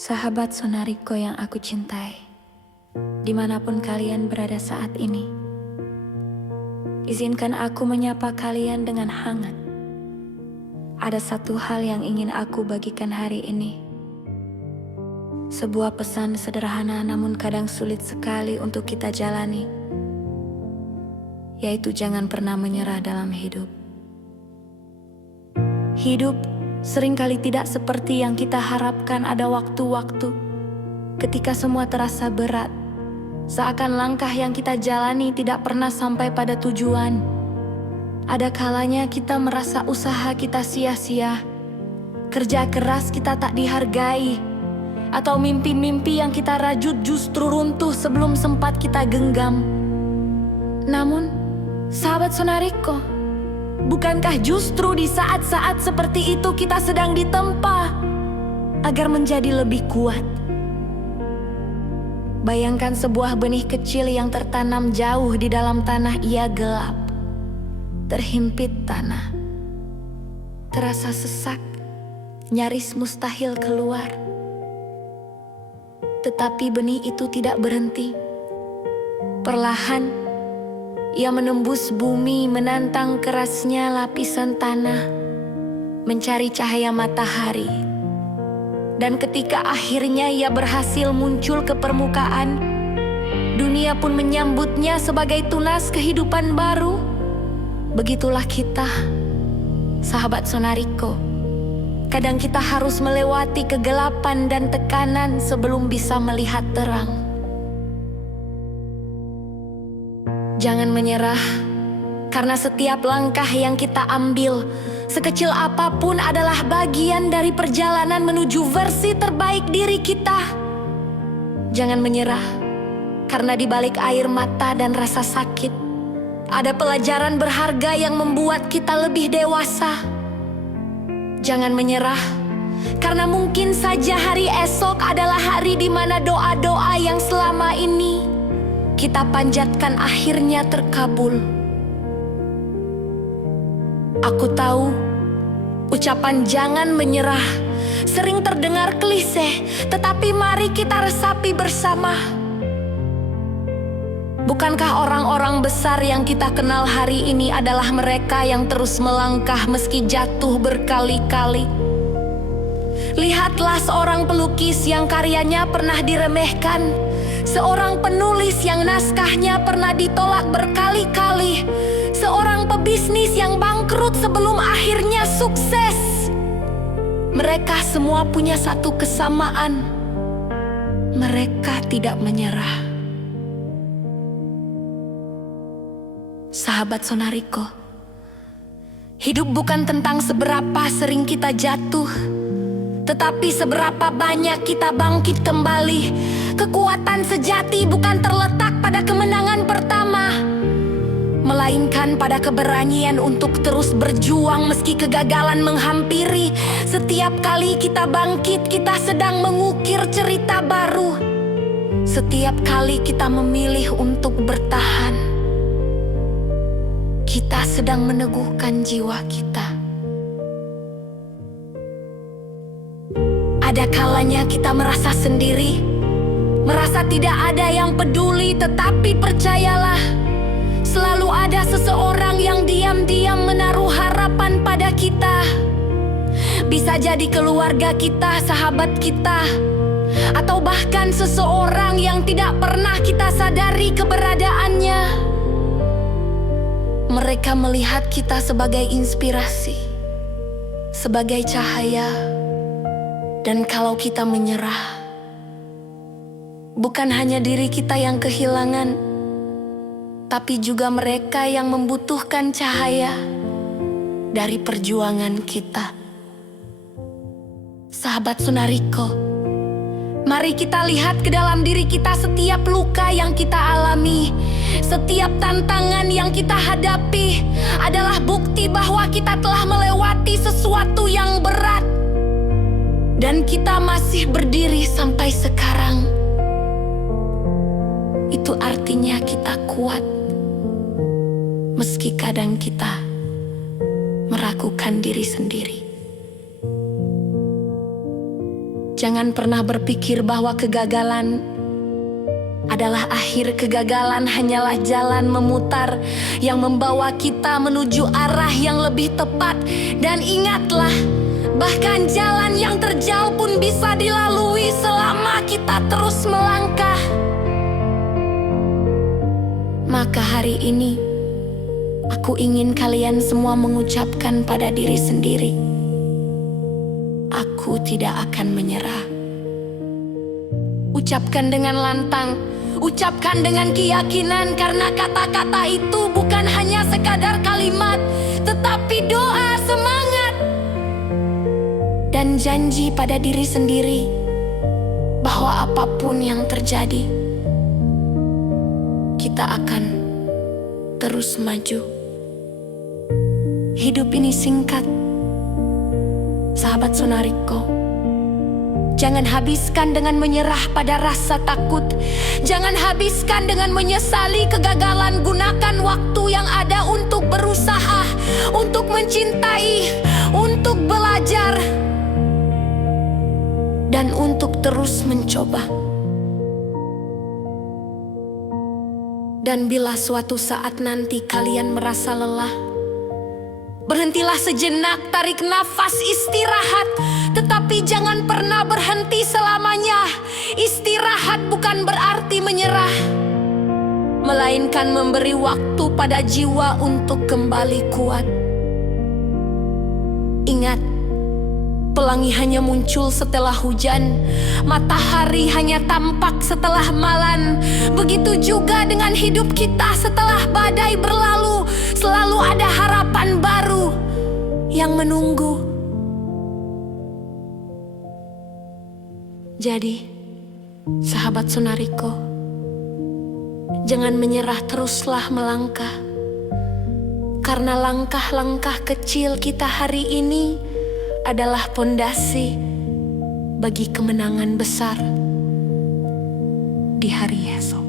Sahabat Sonariko yang aku cintai, dimanapun kalian berada saat ini, izinkan aku menyapa kalian dengan hangat. Ada satu hal yang ingin aku bagikan hari ini. Sebuah pesan sederhana namun kadang sulit sekali untuk kita jalani, yaitu jangan pernah menyerah dalam hidup. Hidup seringkali tidak seperti yang kita harapkan. Ada waktu-waktu ketika semua terasa berat, seakan langkah yang kita jalani tidak pernah sampai pada tujuan. Ada kalanya kita merasa usaha kita sia-sia, kerja keras kita tak dihargai, atau mimpi-mimpi yang kita rajut justru runtuh sebelum sempat kita genggam. Namun, sahabat Sonariko, bukankah justru di saat-saat seperti itu kita sedang ditempa agar menjadi lebih kuat? Bayangkan sebuah benih kecil yang tertanam jauh di dalam tanah. Ia gelap, terhimpit tanah, terasa sesak, nyaris mustahil keluar. Tetapi benih itu tidak berhenti. Perlahan ia menembus bumi, menantang kerasnya lapisan tanah, mencari cahaya matahari. Dan ketika akhirnya ia berhasil muncul ke permukaan, dunia pun menyambutnya sebagai tunas kehidupan baru. Begitulah kita, sahabat Sonariko. Kadang kita harus melewati kegelapan dan tekanan sebelum bisa melihat terang. Jangan menyerah, karena setiap langkah yang kita ambil, sekecil apapun, adalah bagian dari perjalanan menuju versi terbaik diri kita. Jangan menyerah, karena di balik air mata dan rasa sakit, ada pelajaran berharga yang membuat kita lebih dewasa. Jangan menyerah, karena mungkin saja hari esok adalah hari di mana doa-doa yang selama ini kita panjatkan akhirnya terkabul. Aku tahu ucapan jangan menyerah sering terdengar klise, tetapi mari kita resapi bersama. Bukankah orang-orang besar yang kita kenal hari ini adalah mereka yang terus melangkah meski jatuh berkali-kali? Lihatlah seorang pelukis yang karyanya pernah diremehkan, seorang penulis yang naskahnya pernah ditolak berkali-kali, seorang pebisnis yang bangkrut sebelum akhirnya sukses. Mereka semua punya satu kesamaan: mereka tidak menyerah. Sahabat Sonariko, hidup bukan tentang seberapa sering kita jatuh, tetapi seberapa banyak kita bangkit kembali. Kekuatan sejati bukan terletak pada kemenangan pertama, melainkan pada keberanian untuk terus berjuang meski kegagalan menghampiri. Setiap kali kita bangkit, kita sedang mengukir cerita baru. Setiap kali kita memilih untuk bertahan, kita sedang meneguhkan jiwa kita. Ada kalanya kita merasa sendiri, merasa tidak ada yang peduli, tetapi percayalah, selalu ada seseorang yang diam-diam menaruh harapan pada kita. Bisa jadi keluarga kita, sahabat kita, atau bahkan seseorang yang tidak pernah kita sadari keberadaannya. Mereka melihat kita sebagai inspirasi, sebagai cahaya. Dan kalau kita menyerah, bukan hanya diri kita yang kehilangan, tapi juga mereka yang membutuhkan cahaya dari perjuangan kita. Sahabat Sonariko, mari kita lihat ke dalam diri kita. Setiap luka yang kita alami, setiap tantangan yang kita hadapi adalah bukti bahwa kita telah melewati sesuatu yang berat. Dan kita masih berdiri sampai sekarang. Itu artinya kita kuat, meski kadang kita meragukan diri sendiri. Jangan pernah berpikir bahwa kegagalan adalah akhir. Kegagalan hanyalah jalan memutar yang membawa kita menuju arah yang lebih tepat. Dan ingatlah, bahkan jalan yang terjal pun bisa dilalui selama kita terus melangkah. Maka hari ini, aku ingin kalian semua mengucapkan pada diri sendiri, aku tidak akan menyerah. Ucapkan dengan lantang, ucapkan dengan keyakinan, karena kata-kata itu bukan hanya sekadar kalimat, tetapi doa, semangat, dan janji pada diri sendiri bahwa apapun yang terjadi, kita akan terus maju. Hidup ini singkat, sahabat Sonariko. Jangan habiskan dengan menyerah pada rasa takut. Jangan habiskan dengan menyesali kegagalan. Gunakan waktu yang ada untuk berusaha, untuk mencintai, untuk belajar, dan untuk terus mencoba. Dan bila suatu saat nanti kalian merasa lelah, berhentilah sejenak, tarik nafas, istirahat. Tetapi jangan pernah berhenti selamanya. Istirahat bukan berarti menyerah, melainkan memberi waktu pada jiwa untuk kembali kuat. Ingat, pelangi hanya muncul setelah hujan, matahari hanya tampak setelah malam. Begitu juga dengan hidup kita. Setelah badai berlalu, selalu ada harapan baru yang menunggu. Jadi, sahabat Sonariko, jangan menyerah, teruslah melangkah. Karena langkah-langkah kecil kita hari ini adalah pondasi bagi kemenangan besar di hari esok.